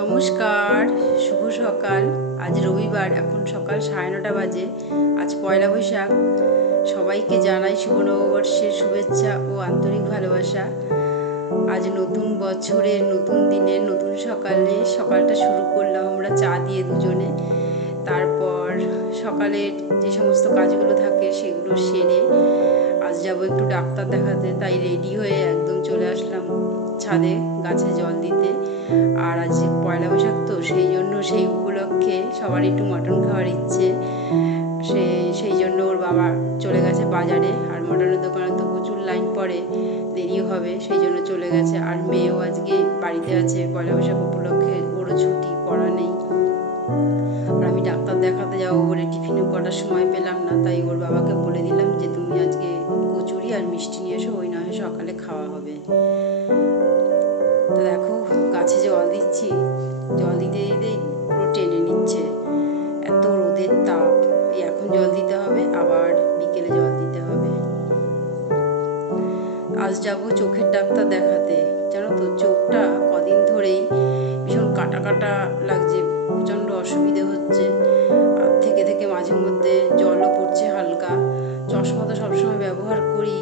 নমস্কার, শুভ সকাল। আজ রবিবার, এখন সকাল 9:30 বাজে। আজ পয়লা বৈশাখ। সবাইকে জানাই শুভ নববর্ষের শুভেচ্ছা ও আন্তরিক ভালোবাসা। আজ নতুন বছরের নতুন দিনের নতুন সকালে সকালটা শুরু করলাম আমরা চা দিয়ে দুজনে। তারপর সকালের যে সমস্ত কাজগুলো থাকে সেগুলো সেরে আজ যাবো একটু ডাক্তার দেখাতে, তাই রেডি হয়ে একদম চলে আসলাম ছাদে গাছে জল দিতে। আর আজ পয়লা বৈশাখ তো, সেই উপলক্ষে সবার একটু মটন খাওয়ার ইচ্ছে। সেই জন্য ওর বাবা চলে গেছে বাজারে, আর মটনের দোকানে তো প্রচুর লাইন পড়ে, দেরিও হবে, সেই জন্য চলে গেছে। আর মেয়েও আজকে বাড়িতে আছে পয়লা বৈশাখ উপলক্ষে, ওরও ছুটি, পড়া নেই। আর আমি ডাক্তার দেখাতে যাবো বলে টিফিনও করার সময় পেলাম না, তাই ওর বাবাকে বলে দিলাম যে তুমি আজকে কচুরি আর মিষ্টি নিয়ে এসো, ওই নয় সকালে খাওয়া হবে। তো দেখো গাছে জল দিচ্ছি, জল দিতে দিতেই পুরো টেনে নিচ্ছে, এত রোদের তাপ। এখন জল দিতে হবে, আবার বিকেলে জল দিতে হবে। আজ যাব চোখের ডাক্তার দেখাতে। জানো তো, চোখটা কদিন ধরেই ভীষণ কাটা কাটা লাগছে, প্রচণ্ড অসুবিধে হচ্ছে। আর থেকে থেকে মাঝে মধ্যে জলও পড়ছে হালকা। চশমা তো সবসময় ব্যবহার করি,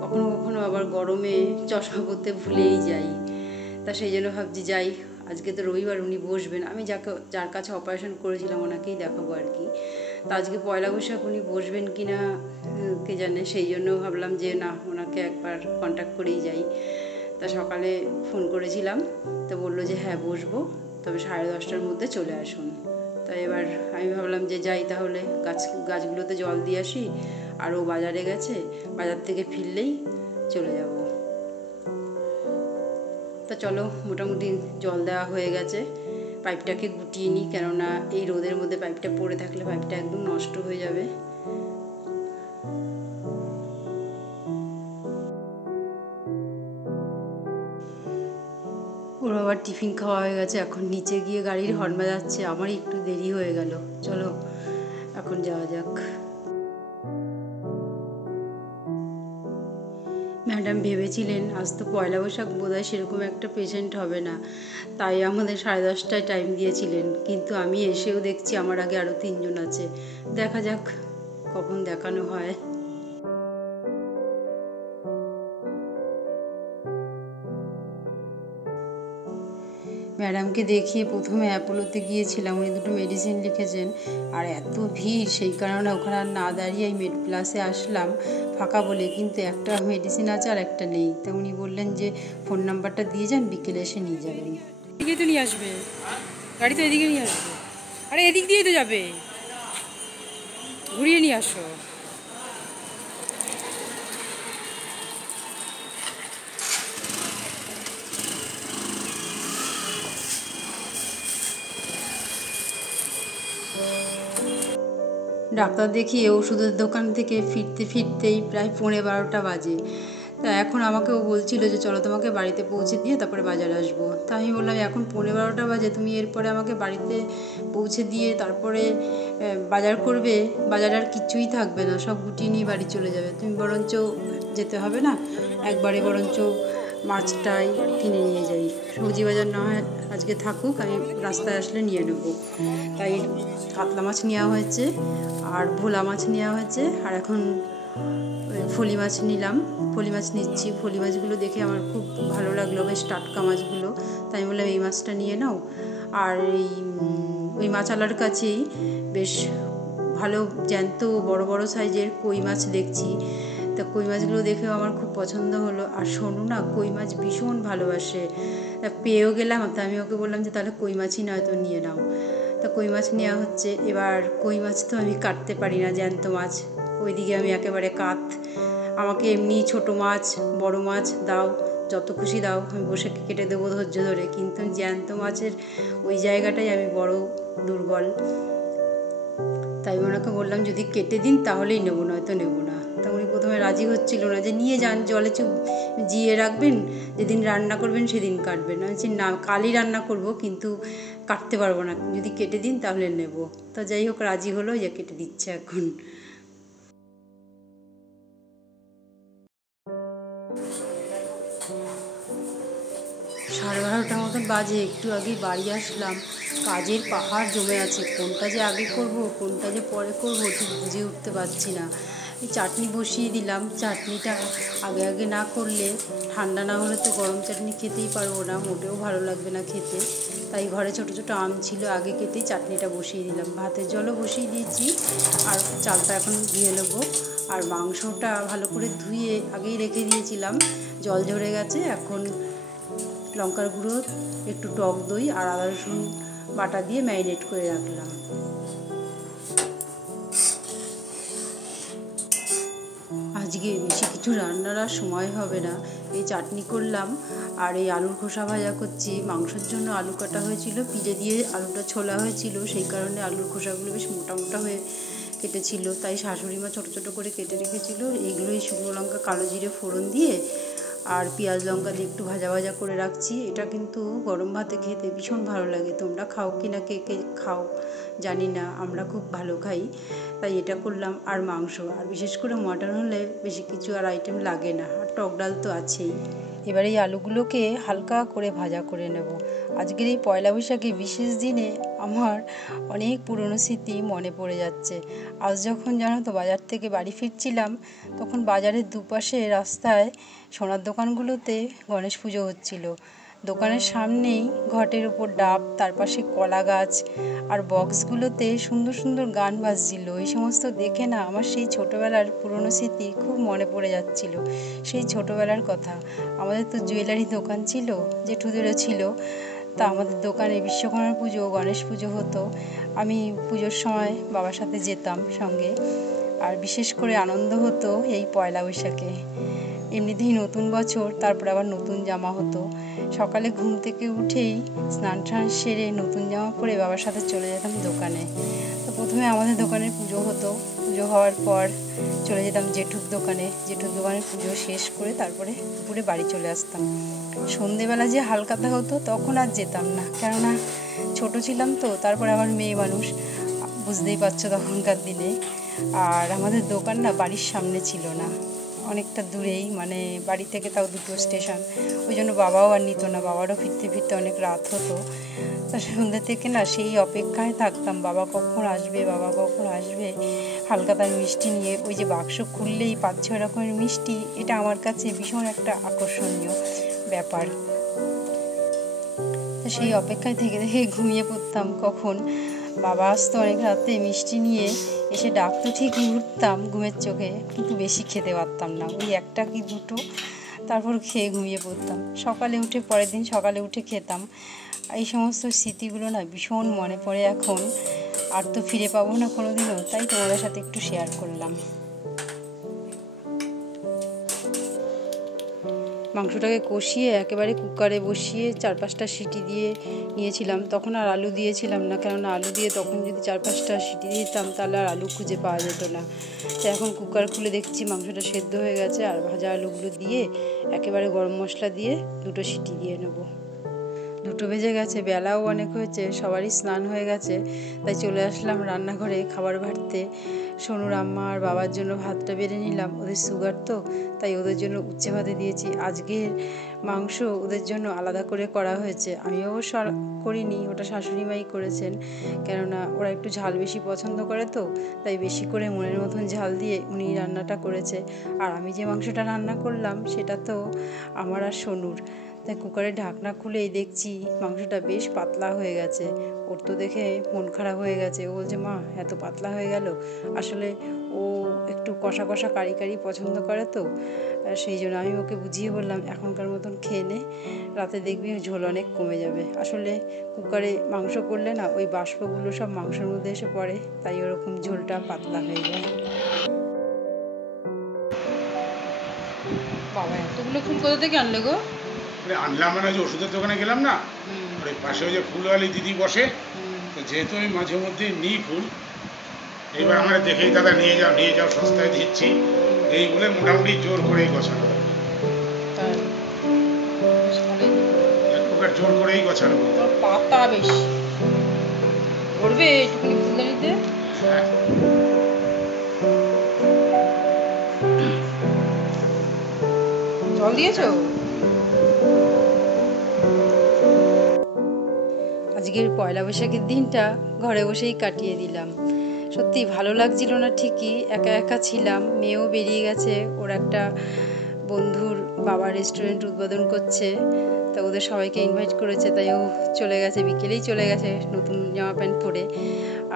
কখনো কখনো আবার গরমে চশমা পরতে ভুলেই যাই। তা সেই জন্য ভাবছি যাই, আজকে তো রবিবার, উনি বসবেন, আমি যার কাছে অপারেশন করেছিলাম ওনাকেই দেখাবো আর কি। তা আজকে পয়লা বৈশাখ, উনি বসবেন কি না কে জানে, সেই জন্য ভাবলাম যে না, ওনাকে একবার কন্ট্যাক্ট করেই যাই। তা সকালে ফোন করেছিলাম, তো বললো যে হ্যাঁ বসবো, তবে 10:30টার মধ্যে চলে আসুন। তাই এবার আমি ভাবলাম যে যাই তাহলে, গাছগুলোতে জল দিয়ে আসি। আর ও বাজারে গেছে, বাজার থেকে ফিরলেই চলে যাব। তা চলো, মোটামুটি জল দেওয়া হয়ে গেছে। পাইপটাকে গুটিয়ে নিই, কেননা এই রোদের মধ্যে পাইপটা পড়ে থাকলে পাইপটা একদম নষ্ট হয়ে যাবে। ওর আবার টিফিন খাওয়া হয়ে গেছে, এখন নিচে গিয়ে গাড়ির হর্ন বাজাচ্ছে, আমারই একটু দেরি হয়ে গেল। চলো এখন যাওয়া যাক। ম্যাডাম ভেবেছিলেন আজ তো পয়লা বৈশাখ, বোধহয় সেরকম একটা পেশেন্ট হবে না, তাই আমাদের 10:30টায় টাইম দিয়েছিলেন। কিন্তু আমি এসেও দেখছি আমার আগে আরও 3জন আছে। দেখা যাক কখন দেখানো হয়। ম্যাডামকে দেখিয়ে প্রথমে অ্যাপোলোতে গিয়েছিলাম, উনি দুটো মেডিসিন লিখেছেন। আর এত ভিড়, সেই কারণে ওখানে আর না দাঁড়িয়ে এই মেড প্লাসে আসলাম ফাঁকা বলে, কিন্তু একটা মেডিসিন আছে আর একটা নেই। তা উনি বললেন যে ফোন নাম্বারটা দিয়ে যান, বিকেলে এসে নিয়ে যাবেন। এদিকে তো নিয়ে আসবে, গাড়ি তো এদিকে নিয়ে আসবে। আরে এদিক দিয়েই তো যাবে, ঘুরিয়ে নিয়ে আসো। ডাক্তার দেখিয়ে ওষুধের দোকান থেকে ফিরতেই প্রায় 12:15 বাজে। তা এখন আমাকেও বলছিল যে চলো তোমাকে বাড়িতে পৌঁছে দিয়ে তারপরে বাজারে আসবো। তা আমি বললাম এখন 12:15 বাজে, তুমি এরপরে আমাকে বাড়িতে পৌঁছে দিয়ে তারপরে বাজার করবে, বাজার আর কিচ্ছুই থাকবে না, সব গুটিয়ে নিয়ে বাড়ি চলে যাবে। তুমি বরঞ্চ যেতে হবে না, একবারে বরঞ্চ মাছটাই কিনে নিয়ে যাই। সবজি বাজার না হয় আজকে থাকুক, আমি রাস্তায় আসলে নিয়ে নেব। তাই কাতলা মাছ নেওয়া হয়েছে, আর ভোলা মাছ নেওয়া হয়েছে, আর এখন ফলি মাছ নিলাম, ফলি মাছ নিচ্ছি। ফলি মাছগুলো দেখে আমার খুব ভালো লাগলো, বেশ টাটকা মাছগুলো, তাই বললাম এই মাছটা নিয়ে নাও। আর ওই মাছওয়ালার কাছেই বেশ ভালো জ্যান্ত বড় বড় সাইজের কই মাছ দেখছি। তা কই মাছগুলো দেখেও আমার খুব পছন্দ হলো। আর শোনো না, কই মাছ ভীষণ ভালোবাসে, তা পেয়েও গেলাম। তা আমি ওকে বললাম যে তাহলে কই মাছই নয়তো নিয়ে নাও। তা কই মাছ নেওয়া হচ্ছে। এবার কই মাছ তো আমি কাটতে পারি না, জ্যান্ত মাছ, ওইদিকে আমি একেবারে কাত। আমাকে এমনি ছোটো মাছ বড় মাছ দাও, যত খুশি দাও, আমি বসে কেটে দেবো ধৈর্য ধরে, কিন্তু জ্যান্ত মাছের ওই জায়গাটাই আমি বড় দুর্বল। তাই ওনাকে বললাম যদি কেটে দিন তাহলেই নেবো, নয়তো নেবো না। তা উনি প্রথমে রাজি হচ্ছিল না, যে নিয়ে যান, জলে জিয়ে রাখবেন, যেদিন রান্না করবেন সেদিন কাটবেন। আমি বলছি না, কালই রান্না করব, কিন্তু কাটতে পারবো না, যদি কেটে দিন তাহলে নেব। তা যাই হোক রাজি হলো, যে কেটে দিচ্ছে এখন। 12:30 মতন বাজে, একটু আগে বাড়ি আসলাম। কাজের পাহাড় জমে আছে, কোনটা যে আগে করব কোনটা যে পরে করব ঠিক বুঝে উঠতে পারছি না। এই চাটনি বসিয়ে দিলাম, চাটনিটা আগে আগে না করলে ঠান্ডা না হলে তো গরম চাটনি খেতেই পারবো না, মোটেও ভালো লাগবে না খেতে। তাই ঘরে ছোট ছোট আম ছিল, আগে কেটেই চাটনিটা বসিয়ে দিলাম। ভাতের জলও বসিয়ে দিয়েছি, আর চালটা এখন ধুয়ে নেবো। আর মাংসটা ভালো করে ধুয়ে আগেই রেখে দিয়েছিলাম, জল ঝরে গেছে। এখন লঙ্কার গুঁড়ো, একটু টক দই আর আদা রসুন বাটা দিয়ে ম্যারিনেট করে রাখলাম। আজকে বেশি কিছু রান্নার আর সময় হবে না, এই চাটনি করলাম আর এই আলুর খোসা ভাজা করছি। মাংসের জন্য আলু কাটা হয়েছিল, পিঠে দিয়ে আলুটা ছোলা হয়েছিল, সেই কারণে আলুর খোসাগুলো বেশ মোটা মোটা হয়ে কেটেছিল, তাই শাশুড়ি মা ছোটো ছোটো করে কেটে রেখেছিল। এইগুলোই শুকনো লঙ্কা কালো জিরে ফোড়ন দিয়ে আর পেঁয়াজ লঙ্কা দিয়ে একটু ভাজা ভাজা করে রাখছি। এটা কিন্তু গরম ভাতে খেতে ভীষণ ভালো লাগে। তোমরা খাও কি না, কে কে খাও জানি না, আমরা খুব ভালো খাই, তাই এটা করলাম। আর মাংস, আর বিশেষ করে মটন হলে বেশি কিছু আর আইটেম লাগে না, আর টক ডাল তো আছেই। এবার এই আলুগুলোকে হালকা করে ভাজা করে নেব। আজকের এই পয়লা বৈশাখে বিশেষ দিনে আমার অনেক পুরনো স্মৃতি মনে পড়ে যাচ্ছে। আজ যখন জানো তো বাজার থেকে বাড়ি ফিরছিলাম, তখন বাজারের দুপাশে রাস্তায় সোনার দোকানগুলোতে গণেশ পুজো হচ্ছিল। দোকানের সামনেই ঘটের ওপর ডাব, তার পাশে কলা গাছ, আর বক্সগুলোতে সুন্দর সুন্দর গান বাজছিল। এই সমস্ত দেখে না আমার সেই ছোটোবেলার পুরনো স্মৃতি খুব মনে পড়ে যাচ্ছিল, সেই ছোটোবেলার কথা। আমাদের তো জুয়েলারি দোকান ছিল, জেঠুদেরও ছিল। তা আমাদের দোকানে বিশ্বকর্মা পুজো, গণেশ পুজো হতো। আমি পুজোর সময় বাবার সাথে যেতাম সঙ্গে। আর বিশেষ করে আনন্দ হতো এই পয়লা বৈশাখে। এমনিতেই নতুন বছর, তারপর আবার নতুন জামা হতো। সকালে ঘুম থেকে উঠেই স্নান টান সেরে নতুন জামা পরে বাবার সাথে চলে যেতাম দোকানে। তো প্রথমে আমাদের দোকানে পুজো হতো, পুজো হওয়ার পর চলে যেতাম জেঠুর দোকানে। জেঠুর দোকানে পুজো শেষ করে তারপরে দুপুরে বাড়ি চলে আসতাম। সন্ধেবেলা যে হালখাতা হতো তখন আর যেতাম না, কেননা ছোট ছিলাম তো, তারপরে আমার মেয়ে মানুষ, বুঝতেই পারছো তখনকার দিনে। আর আমাদের দোকান না বাড়ির সামনে ছিল না, অনেকটা দূরেই, মানে বাড়ি থেকে তাও 2টো স্টেশন। ওই জন্য বাবাও আর নিত না, বাবারও ফিরতে ফিরতে অনেক রাত হতো। তা সন্ধ্যে থেকে না সেই অপেক্ষায় থাকতাম, বাবা কখন আসবে, বাবা কখন আসবে। হালখাতার মিষ্টি নিয়ে, ওই যে বাক্স খুললেই 5-6 রকমের মিষ্টি, এটা আমার কাছে ভীষণ একটা আকর্ষণীয় ব্যাপার। তা সেই অপেক্ষায় থেকে থেকে ঘুমিয়ে পড়তাম কখন বাবা আসতো অনেক রাতে মিষ্টি নিয়ে। এসে ডাকতো ঠিকই, উঠতাম ঘুমের চোখে, কিন্তু বেশি খেতে পারতাম না, ওই 1টা কি 2টো, তারপর খেয়ে ঘুমিয়ে পড়তাম। সকালে উঠে পরের দিন সকালে উঠে খেতাম। এই সমস্ত স্মৃতিগুলো না ভীষণ মনে পড়ে এখন, আর তো ফিরে পাবো না কোনো দিনও, তাই তোমাদের সাথে একটু শেয়ার করলাম। মাংসটাকে কষিয়ে একেবারে কুকারে বসিয়ে 4-5টা সিটি দিয়ে নিয়েছিলাম। তখন আর আলু দিয়েছিলাম না, কেননা আলু দিয়ে তখন যদি 4-5টা সিটি দিতাম তাহলে আর আলু খুঁজে পাওয়া যেত না। তো এখন কুকার খুলে দেখছি মাংসটা সেদ্ধ হয়ে গেছে, আর ভাজা আলুগুলো দিয়ে একেবারে গরম মশলা দিয়ে 2টো সিটি দিয়ে নেবো। 2টো বেজে গেছে, বেলাও অনেক হয়েছে, সবারই স্নান হয়ে গেছে, তাই চলে আসলাম রান্নাঘরে খাবার বাড়তে। সোনুর আম্মা আর বাবার জন্য ভাতটা বেড়ে নিলাম, ওদের সুগার তো, তাই ওদের জন্য উচ্ছে ভাতে দিয়েছি। আজকের মাংস ওদের জন্য আলাদা করে করা হয়েছে, আমি অবশ্য করিনি, ওটা শাশুড়ি মাই করেছেন, কেননা ওরা একটু ঝাল বেশি পছন্দ করে তো, তাই বেশি করে মনের মতন ঝাল দিয়ে উনি রান্নাটা করেছে। আর আমি যে মাংসটা রান্না করলাম সেটা তো আমার আর সোনুর। তাই কুকারের ঢাকনা খুলেই দেখছি মাংসটা বেশ পাতলা হয়ে গেছে। ওর তো দেখে মন খারাপ হয়ে গেছে, ও বলছে মা এত পাতলা হয়ে গেল। আসলে ও একটু কষা কষা কারি কারি পছন্দ করে তো, সেই জন্য আমি ওকে বুঝিয়ে বললাম এখনকার মতন খেয়ে নে, রাতে দেখবি ঝোল অনেক কমে যাবে। আসলে কুকারে মাংস করলে না ওই বাষ্পগুলো সব মাংসের মধ্যে এসে পড়ে, তাই ওরকম ঝোলটা পাতলা হয়ে যায়। বাবা এতগুলো ফুল কোথা থেকে আনলে গো? আনলাম মানে যে ওষুধের দোকানে গেলাম না, ওই পাশে ওই যে ফুলওয়ালি দিদি বসে, তো যেহেতু আমি মাঝে মধ্যে নিই ফুল, এইবার আমার দেখেই দাদা নিয়ে যাও সস্তায় দিচ্ছি, এই বলে মোটামুটি জোর করেই গোছানো, এক প্রকার জোর করেই গোছানো। পাতা বেশি ভরবে একটুখানি ফুলদানিতে। জল দিয়েছো? আজকের পয়লা বৈশাখের দিনটা ঘরে বসেই কাটিয়ে দিলাম। সত্যি ভালো লাগছিল না ঠিকই, একা একা ছিলাম। মেয়েও বেরিয়ে গেছে, ওর একটা বন্ধুর বাবা রেস্টুরেন্ট উদ্বোধন করছে, তা ওদের সবাইকে ইনভাইট করেছে, তাই ও চলে গেছে, বিকেলেই চলে গেছে নতুন জামা প্যান্ট পরে।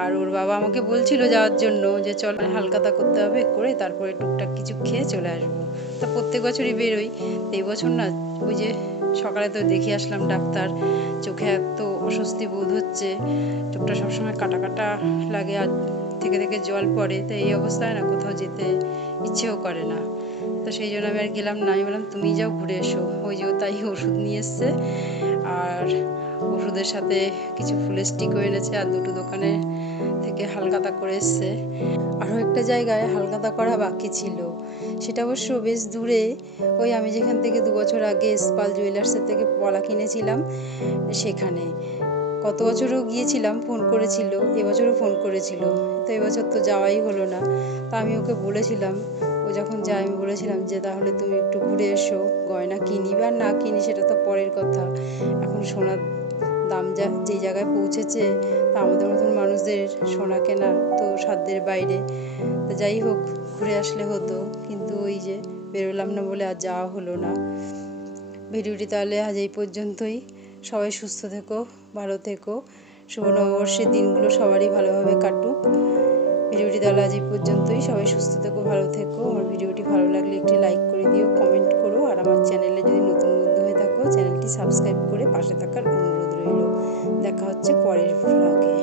আর ওর বাবা আমাকে বলছিল যাওয়ার জন্য, যে চল হালখাতা করতে হবে, করে তারপরে টুকটাক কিছু খেয়ে চলে আসবো। তা প্রত্যেক বছরই বেরোই, এই বছর না ওই যে সকালে তো দেখে আসলাম ডাক্তার, চোখে এত অস্বস্তি বোধ হচ্ছে, চোখটা সবসময় কাটা কাটা লাগে আর থেকে থেকে জল পড়ে, তো এই অবস্থায় না কোথাও যেতে ইচ্ছেও করে না। তো সেই জন্য আমি আর গেলাম না, আমি বললাম তুমি যাও ঘুরে এসো। ওই যে তাই ওষুধ নিয়ে এসছে, আর ওষুধের সাথে কিছু ফুলের স্টিকও এনেছে, আর দুটো দোকানে থেকে হালখাতা করে এসছে। আরও একটা জায়গায় হালখাতা করা বাকি ছিল, সেটা অবশ্য বেশ দূরে। ওই আমি যেখান থেকে 2 বছর আগে স্পাল জুয়েলার্সের থেকে পলা কিনেছিলাম সেখানে। গত বছরও গিয়েছিলাম, ফোন করেছিল, এবছরও ফোন করেছিল, তো এবছর তো যাওয়াই হলো না। তা আমি ওকে বলেছিলাম, ও যখন যায় আমি বলেছিলাম যে তাহলে তুমি একটু ঘুরে এসো, গয়না কিনি বা না কিনি সেটা তো পরের কথা, এখন সোনার দাম যেই জায়গায় পৌঁছেছে, তা আমাদের মতন মানুষদের সোনা কেনা তো সাধ্যের বাইরে। তো যাই হোক, ঘুরে আসলে হতো, কিন্তু ওই যে বেরোলাম না বলে আর যাওয়া হলো না। ভিডিওটি তাহলে আজ এই পর্যন্তই। সবাই সুস্থ থেকো, ভালো থেকো, শুভ নববর্ষের দিনগুলো সবারই ভালোভাবে কাটুক। ভিডিওটি তাহলে আজ এই পর্যন্তই, সবাই সুস্থ থেকো, ভালো থেকো। আমার ভিডিওটি ভালো লাগলে একটি লাইক করে দিও, কমেন্ট করো, আর আমার চ্যানেলে যদি নতুন বন্ধু হয়ে থাকো চ্যানেলটি সাবস্ক্রাইব করে পাশে থাকার অনুরোধ রইল। দেখা হচ্ছে পরের ভ্লগে।